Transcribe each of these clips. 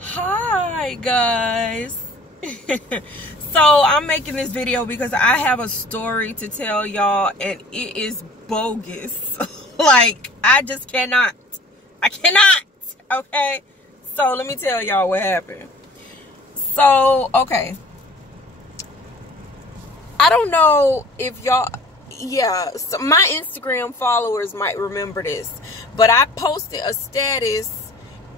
Hi guys. So I'm making this video because I have a story to tell y'all and it is bogus. Like, I cannot, okay? So let me tell y'all what happened. So, okay, I don't know if y'all, so my Instagram followers might remember this, but I posted a status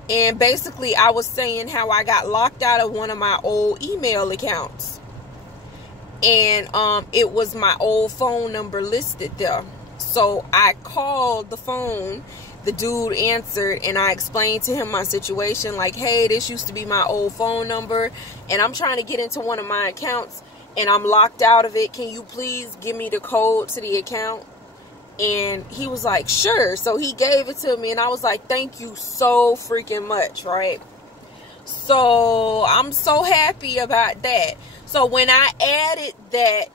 and basically I was saying how I got locked out of one of my old email accounts. And it was my old phone number listed there. So I called the phone, the dude answered, and I explained to him my situation, like, hey, this used to be my old phone number and I'm trying to get into one of my accounts and I'm locked out of it. Can you please give me the code to the account? And he was like, sure. So he gave it to me and I was like, thank you so freaking much, right? So I'm so happy about that. So when I added that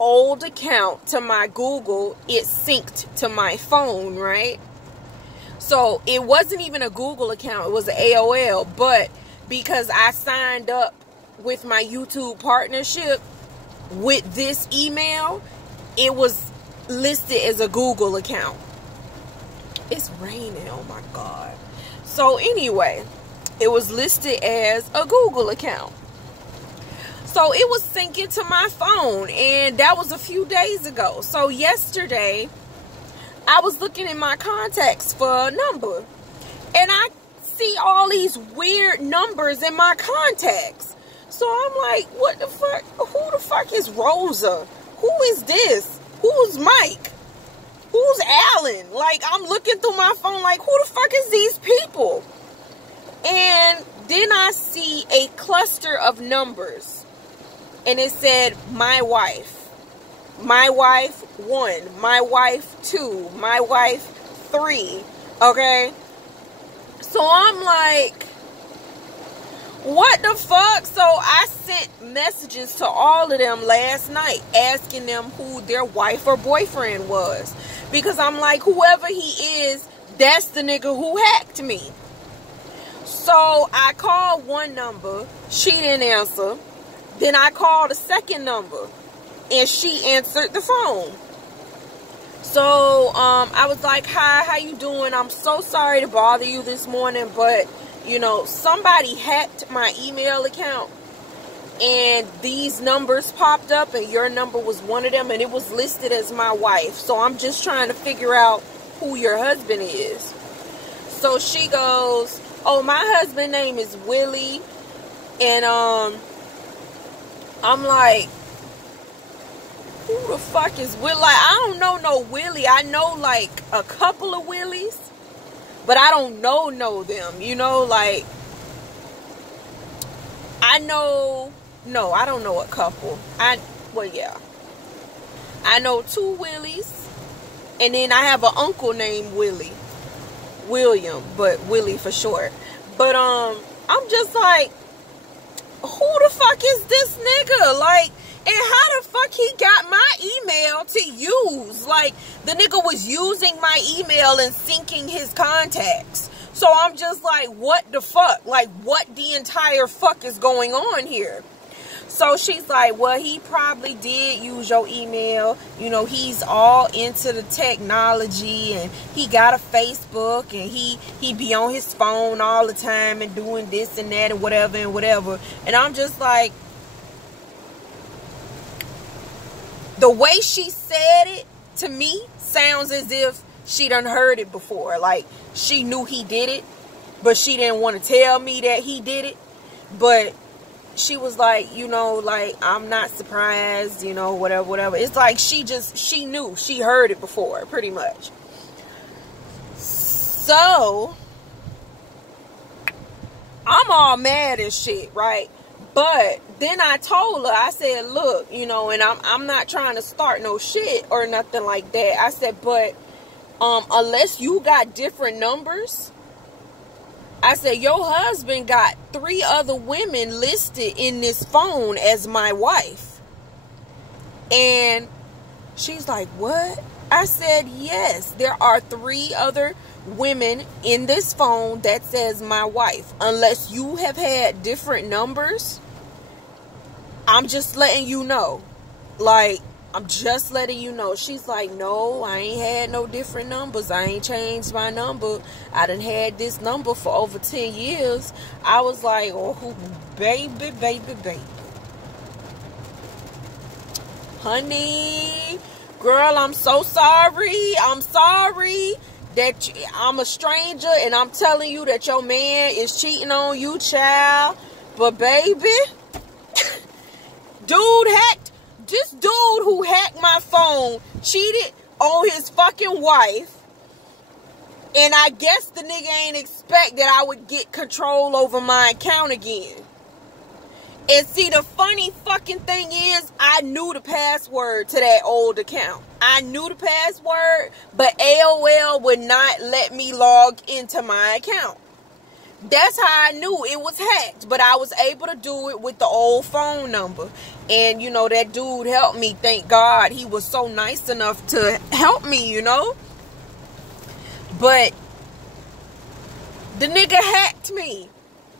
old account to my Google, it synced to my phone, right? So it wasn't even a Google account, it was an AOL, but because I signed up with my YouTube partnership with this email, it was listed as a Google account. It's raining, oh my god. So anyway, it was listed as a Google account. So it was syncing to my phone, and that was a few days ago. So yesterday, I was looking in my contacts for a number, and I see all these weird numbers in my contacts. So I'm like, what the fuck? Who the fuck is Rosa? Who is this? Who's Mike? Who's Alan? Like, I'm looking through my phone like, who the fuck is these people? And then I see a cluster of numbers. And it said, my wife 1, my wife 2, my wife 3, okay? So I'm like, what the fuck? So I sent messages to all of them last night asking them who their wife or boyfriend was. Because I'm like, whoever he is, that's the nigga who hacked me. So I called one number, she didn't answer. Then I called a second number and she answered the phone. So I was like, hi, how you doing? I'm so sorry to bother you this morning, but you know, somebody hacked my email account and these numbers popped up and your number was one of them and it was listed as my wife. So I'm just trying to figure out who your husband is. So she goes, oh, my husband's name is Willie. And I'm like, who the fuck is Willie? Like, I don't know no Willie. I know like a couple of Willies, but I don't know them, you know, like, I know, no, I don't know a couple. Well, yeah. I know 2 Willies, and then I have an uncle named William, but Willie for short. But, I'm just like, who the fuck is this nigga? Like, and how the fuck he got my email to use? Like, the nigga was using my email and syncing his contacts. So I'm just like, what the fuck? Like, what the entire fuck is going on here? So she's like, well, he probably did use your email. You know, he's all into the technology and he got a Facebook and he be on his phone all the time and doing this and that and whatever and whatever. And I'm just like, the way she said it to me sounds as if she done heard it before. Like, she knew he did it, but she didn't want to tell me that he did it. But she was like, you know, like, I'm not surprised, you know, whatever. It's like she knew. She heard it before, pretty much. So, I'm all mad and shit, right? But then I told her, I said, look, you know, and I'm not trying to start no shit or nothing like that. I said, but unless you got different numbers, I said, your husband got 3 other women listed in this phone as my wife. And she's like, what? I said, yes, there are 3 other women in this phone that says my wife. Unless you have had different numbers, I'm just letting you know. Like, I'm just letting you know. She's like, no, I ain't had no different numbers. I ain't changed my number. I done had this number for over 10 years. I was like, oh, baby. Honey, girl, I'm so sorry. I'm sorry that I'm a stranger and I'm telling you that your man is cheating on you, child. But baby, this dude who hacked my phone cheated on his fucking wife. And I guess the nigga ain't expect that I would get control over my account again. And see, the funny fucking thing is, I knew the password to that old account. I knew the password, but AOL would not let me log into my account. That's how I knew it was hacked. But I was able to do it with the old phone number. And, you know, that dude helped me. Thank God. He was so nice enough to help me, you know. But the nigga hacked me.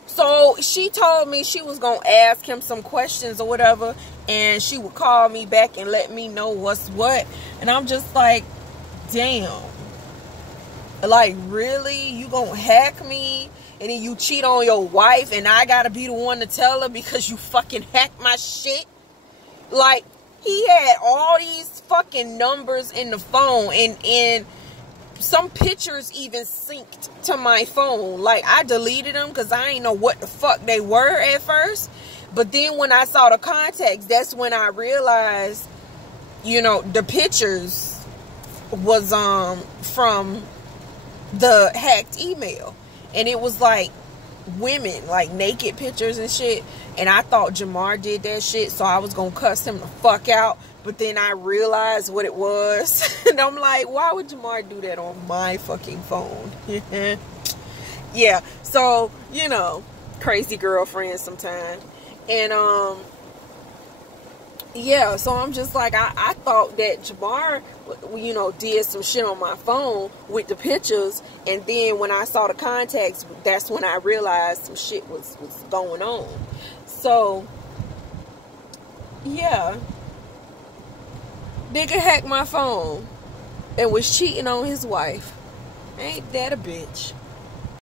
So she told me she was going to ask him some questions or whatever. And she would call me back and let me know what's what. And I'm just like, damn. Like, really? You going to hack me? And then you cheat on your wife and I gotta be the one to tell her because you fucking hacked my shit? Like, he had all these fucking numbers in the phone and some pictures even synced to my phone. Like, I deleted them because I ain't know what the fuck they were at first. But then when I saw the contacts, that's when I realized, you know, the pictures was from the hacked email. And it was like women, like naked pictures and shit. And I thought Jamar did that shit, so I was gonna cuss him the fuck out. But then I realized what it was. And I'm like, why would Jamar do that on my fucking phone? Yeah, so, you know, crazy girlfriend sometimes. And, yeah, so I'm just like, I thought that Jamar, you know, did some shit on my phone with the pictures. And then when I saw the contacts, that's when I realized some shit was going on. So, yeah. Nigga hacked my phone and was cheating on his wife. Ain't that a bitch?